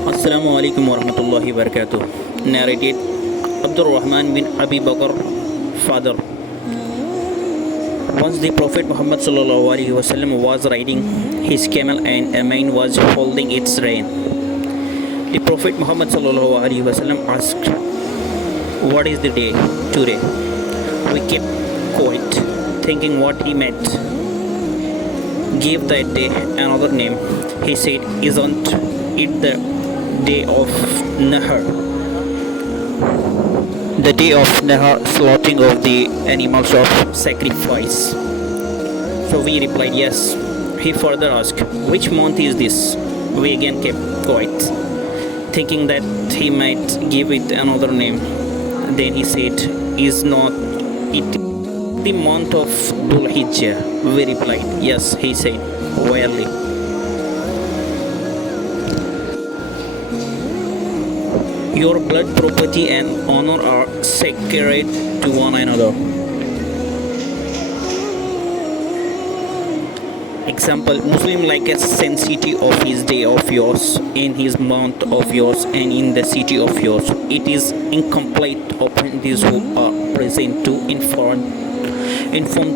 Assalamu alaikum warahmatullahi wabarakatuh. Narrated Abdul Rahman bin Abi Bakr, father. Once the Prophet Muhammad was riding his camel and a man was holding its rein. The Prophet Muhammad asked, "What is the day today?" We kept quiet, thinking what he meant. Give that day another name. He said, "Isn't it the day of Nahar?" The day of Nahar, slaughtering of the animals of sacrifice. So we replied, "Yes." He further asked, "Which month is this?" We again kept quiet, thinking that he might give it another name. Then he said, "Is not it the month of Dhul Hijjah?" We replied, "Yes." He said, "Verily, your blood, property, and honor are sacred to one another." Example: Muslim like a sanctity of his day of yours, in his month of yours, and in the city of yours. It is incomplete upon these who are present to inform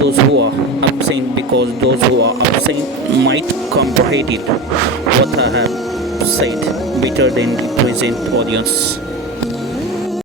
those who are absent, because those who are absent might comprehend it. What I have said better than the present audience.